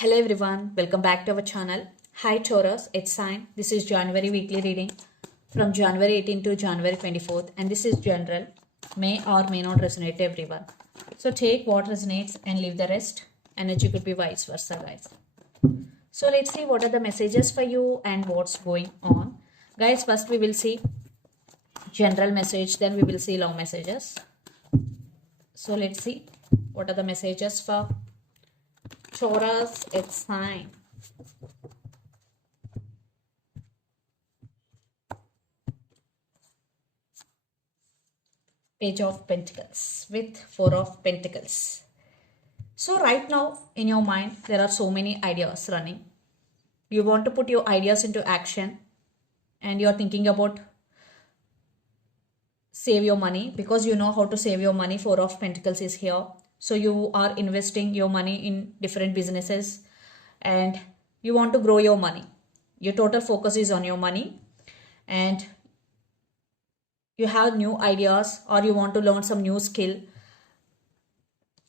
Hello everyone, welcome back to our channel. Hi Taurus, it's Sign. This is January weekly reading from January 18 to January 24th, and this is general. May or may not resonate to everyone. So take what resonates and leave the rest. Energy could be vice versa, guys. So let's see what are the messages for you and what's going on. Guys, first we will see general message, then we will see long messages. So let's see what are the messages for Taurus. It's fine. Page of Pentacles with Four of Pentacles. So right now in your mind there are so many ideas running. You want to put your ideas into action and you're thinking about save your money because you know how to save your money. Four of Pentacles is here. So you are investing your money in different businesses and you want to grow your money. Your total focus is on your money and you have new ideas or you want to learn some new skill,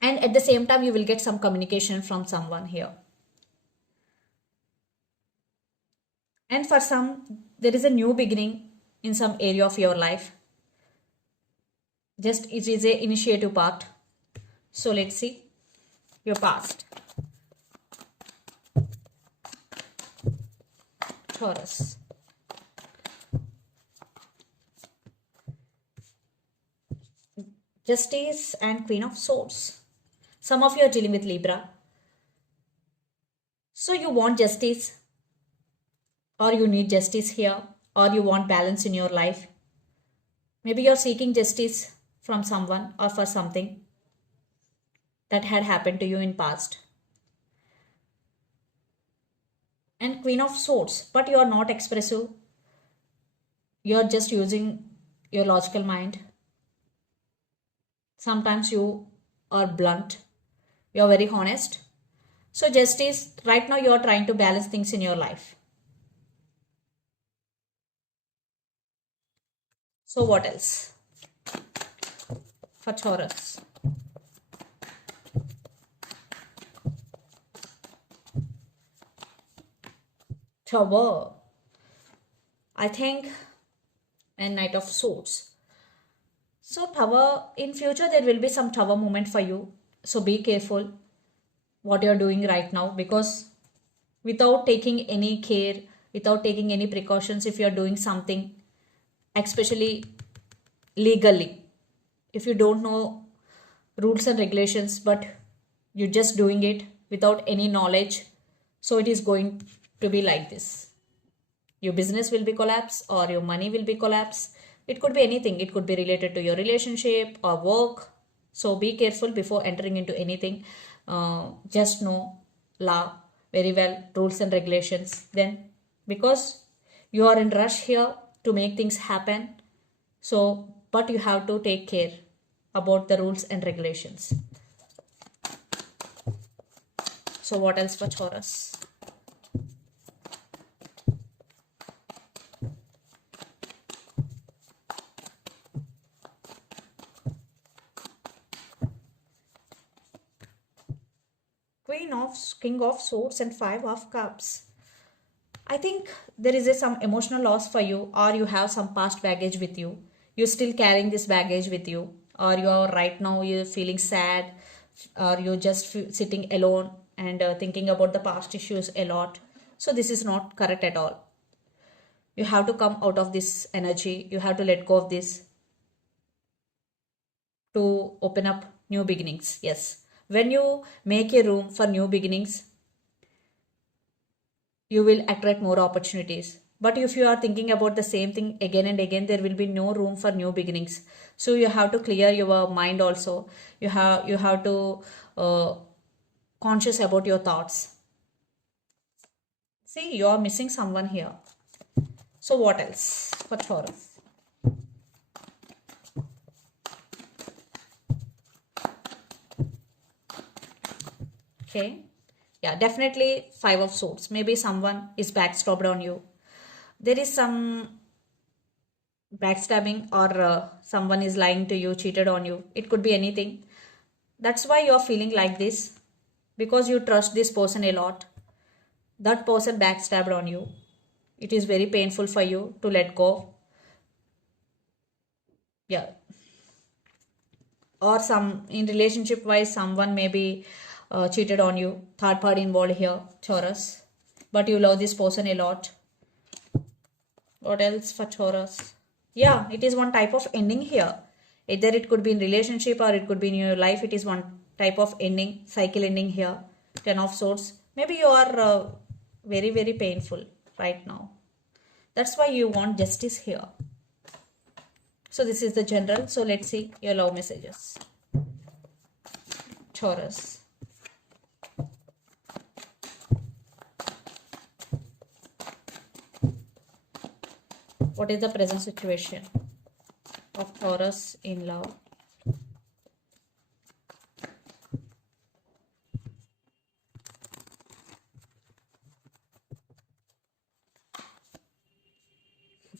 and at the same time you will get some communication from someone here. And for some there is a new beginning in some area of your life. Just it is a initiative part. So let's see your past. Taurus. Justice and Queen of Swords. Some of you are dealing with Libra. So you want justice, or you need justice here, or you want balance in your life. Maybe you're seeking justice from someone or for something that had happened to you in past. And Queen of Swords, but you are not expressive. You're just using your logical mind. Sometimes you are blunt. You're very honest. So justice, right now you are trying to balance things in your life. So what else for Taurus? Tower, I think, and Knight of Swords. So Tower, in future there will be some Tower moment for you. So be careful what you're doing right now, because without taking any care, without taking any precautions, if you're doing something, especially legally, if you don't know rules and regulations but you're just doing it without any knowledge, so it is going to be like this. Your business will be collapse or your money will be collapse. It could be anything. It could be related to your relationship or work. So be careful before entering into anything. Just know law very well, rules and regulations. Then, because you are in rush here to make things happen, so but you have to take care about the rules and regulations. So what else for Taurus? King of Swords and Five of Cups. I think there is some emotional loss for you, or you have some past baggage with you. You're still carrying this baggage with you, or you are right now you're feeling sad, or you're just sitting alone and thinking about the past issues a lot. So this is not correct at all. You have to come out of this energy. You have to let go of this to open up new beginnings. Yes. When you make a room for new beginnings, you will attract more opportunities. But if you are thinking about the same thing again and again, there will be no room for new beginnings. So you have to clear your mind also. You have to conscious about your thoughts. See, you are missing someone here. So what else for Taurus? Okay. Yeah, definitely Five of Swords. Maybe someone is backstabbed on you. There is some backstabbing, or someone is lying to you, cheated on you. It could be anything. That's why you're feeling like this. because you trust this person a lot. That person backstabbed on you. It is very painful for you to let go. Yeah. Or some in relationship wise, someone may be cheated on you. Third party involved here, Taurus. But you love this person a lot. What else for Taurus? Yeah, it is one type of ending here. Either it could be in relationship or it could be in your life. It is one type of ending, cycle ending here. Ten of Swords. Maybe you are very, very painful right now. That's why you want justice here. So this is the general. So let's see your love messages. Taurus. What is the present situation of Taurus in love?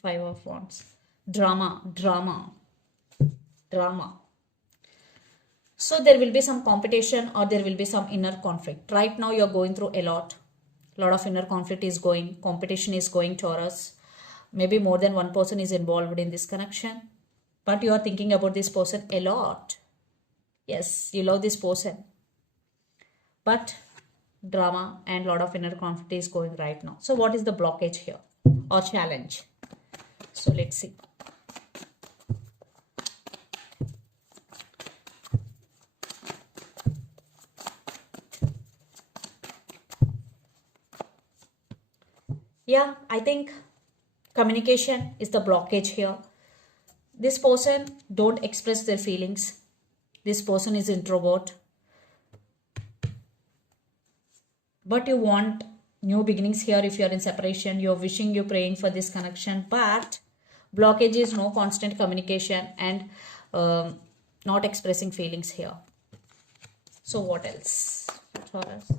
Five of Wands. Drama. So there will be some competition or there will be some inner conflict. Right now you're going through a lot. Lot of inner conflict is going. Competition is going, Taurus. Maybe more than one person is involved in this connection. But you are thinking about this person a lot. Yes, you love this person. But drama and lot of inner conflict is going right now. So what is the blockage here or challenge? So let's see. Yeah, I think communication is the blockage here. This person don't express their feelings. This person is introvert. But you want new beginnings here. If you're in separation, you're wishing, you're praying for this connection. But blockage is no constant communication and not expressing feelings here. So what else? Taurus.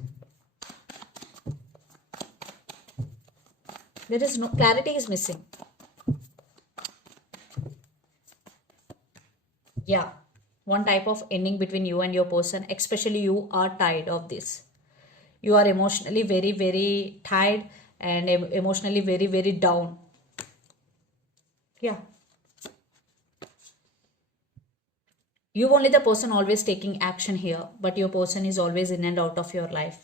There is no clarity is missing. Yeah, one type of ending between you and your person, especially you are tired of this. You are emotionally very, very tired and emotionally very, very down. Yeah. You only the person always taking action here, but your person is always in and out of your life.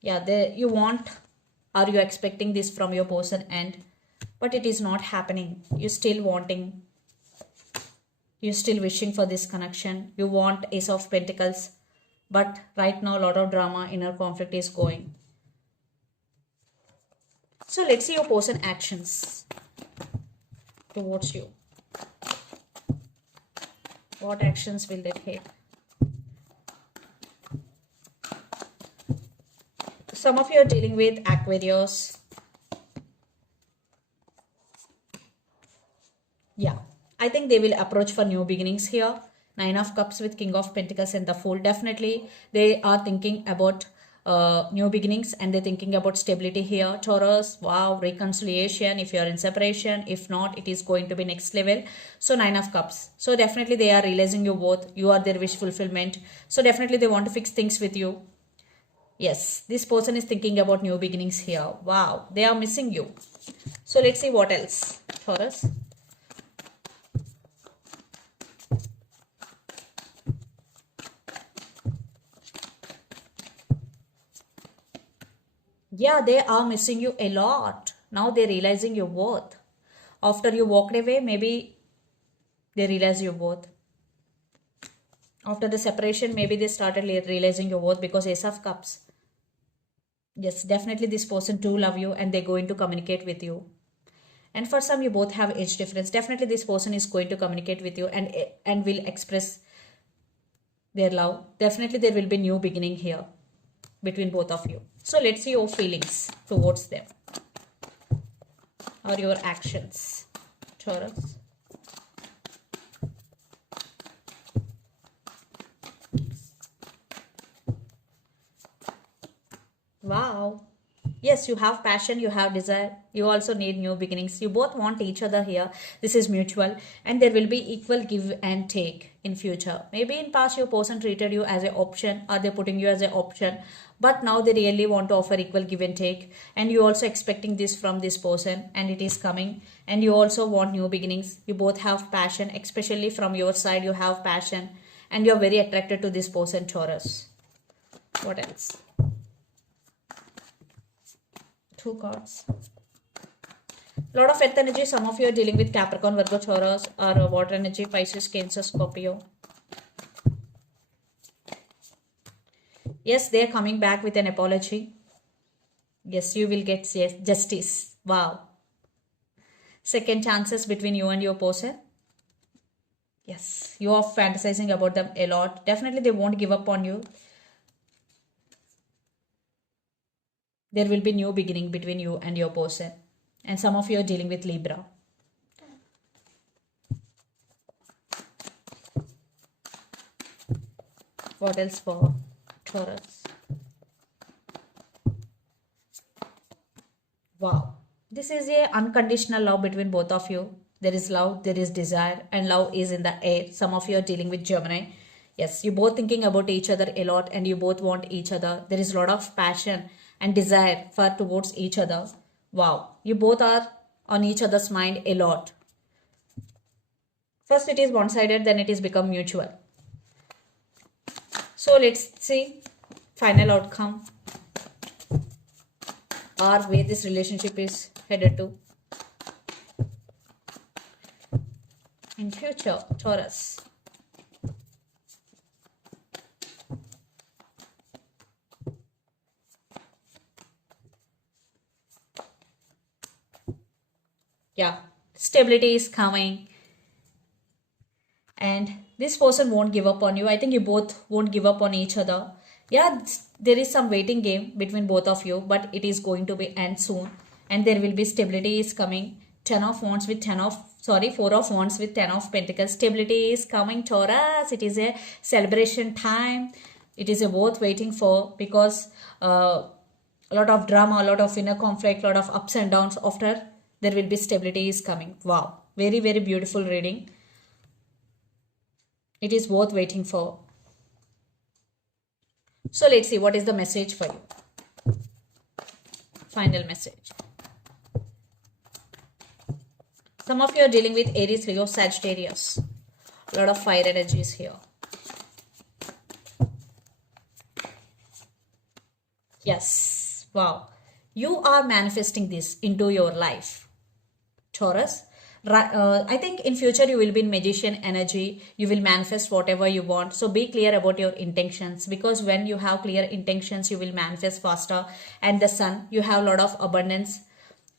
Yeah, you want, are you expecting this from your person, and but it is not happening. You're still wanting, you're still wishing for this connection. You want Ace of Pentacles, but right now a lot of drama, inner conflict is going. So let's see your person actions towards you. What actions will they take? Some of you are dealing with Aquarius. Yeah, I think they will approach for new beginnings here. Nine of Cups with King of Pentacles and the Fool. Definitely they are thinking about new beginnings and they're thinking about stability here. Taurus, wow, reconciliation if you're in separation. If not, it is going to be next level. So Nine of Cups. So definitely they are realizing your worth. You are their wish fulfillment. So definitely they want to fix things with you. Yes, this person is thinking about new beginnings here. Wow, they are missing you. So let's see what else. Taurus. Yeah, they are missing you a lot. Now they're realizing your worth. After you walked away, maybe they realize your worth. After the separation, maybe they started realizing your worth because Ace of Cups. Yes, definitely this person do love you and they're going to communicate with you. And for some, you both have age difference. Definitely this person is going to communicate with you and will express their love. Definitely there will be new beginning here between both of you. So let's see your feelings towards them or your actions, Taurus. Wow. Yes, you have passion, you have desire, you also need new beginnings. You both want each other here. This is mutual, and there will be equal give and take in future. Maybe in past your person treated you as an option, or they're putting you as an option, but now they really want to offer equal give and take, and you also expecting this from this person, and it is coming, and you also want new beginnings. You both have passion, especially from your side you have passion, and you're very attracted to this person, Taurus. What else? Two cards. Lot of earth energy. Some of you are dealing with Capricorn, Virgo, Taurus, or water energy, Pisces, Cancer, Scorpio. Yes, they are coming back with an apology. Yes, you will get justice. Wow. Second chances between you and your person. Yes, you are fantasizing about them a lot. Definitely they won't give up on you. There will be new beginning between you and your person. And some of you are dealing with Libra. What else for Taurus? Wow. This is a unconditional love between both of you. There is love, there is desire, and love is in the air. Some of you are dealing with Gemini. Yes, you both thinking about each other a lot, and you both want each other. There is a lot of passion and desire for towards each other. Wow. You both are on each other's mind a lot. First it is one-sided, then it is become mutual. So let's see final outcome, or where this relationship is headed to in future, Taurus. Yeah, stability is coming, and this person won't give up on you. I think you both won't give up on each other. Yeah, there is some waiting game between both of you, but it is going to be end soon, and there will be stability is coming. 10 of wands with 4 of wands with 10 of pentacles. Stability is coming, Taurus. It is a celebration time. It is a worth waiting for, because a lot of drama, a lot of inner conflict, a lot of ups and downs. After there will be stability is coming. Wow, very very beautiful reading. It is worth waiting for. So let's see what is the message for you. Final message. Some of you are dealing with Aries, Leo, Sagittarius. A lot of fire energies here. Yes. Wow. You are manifesting this into your life, Taurus. I think in future you will be in magician energy. You will manifest whatever you want. So be clear about your intentions, because when you have clear intentions, you will manifest faster. And the sun, you have a lot of abundance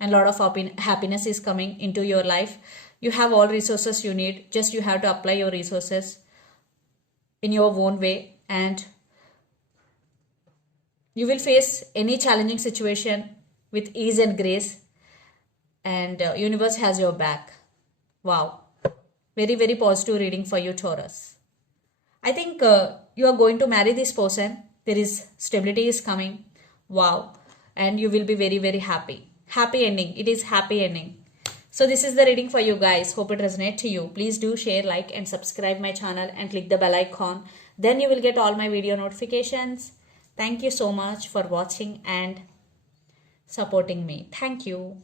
and a lot of happiness is coming into your life. You have all resources you need. Just you have to apply your resources in your own way, and you will face any challenging situation with ease and grace, and universe has your back. Wow, very very positive reading for you, Taurus. I think you are going to marry this person. There is stability is coming. Wow, and you will be very very happy. Happy ending. It is happy ending. So this is the reading for you guys. Hope it resonates to you. Please do share, like and subscribe my channel and click the bell icon. Then you will get all my video notifications. Thank you so much for watching and supporting me. Thank you.